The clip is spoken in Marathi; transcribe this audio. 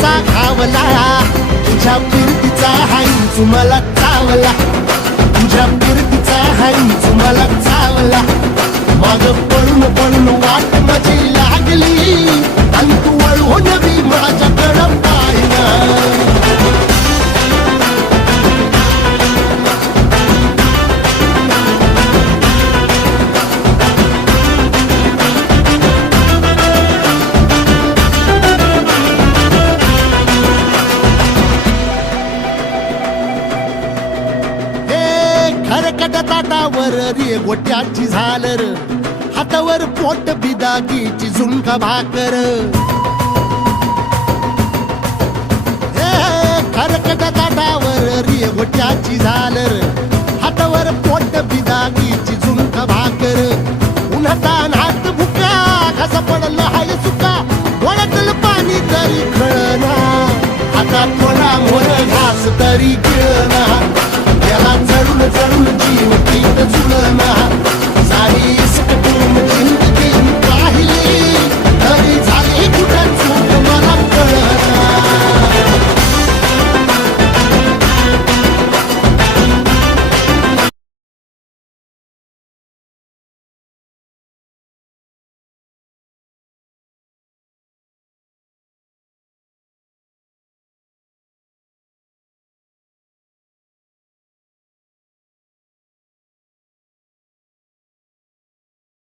कसा घावला, तुझ्या फिरतीचा हाईच मला चावला, तुझ्या फिरतीचा हाईच मला चावला. माग पळून पळून वाट माझी लागली आणि तू वळून बी माझ्याकडं पाहिना. खरकट ताटावर रे गोट्याची झालर, हातावर पोट बिदागीची झुणका भाकर. खरकट ताटावर रे गोट्याची झालर, हातावर पोट बिदागीची झुणका भाकर. उन्हातान हात भुका, कसा पडलं हाय सुका, वळतल पाणी तरी कळना, आता थोडा मोर घास तरी गिळना. याला चढून चढून जीव पीत झुलना.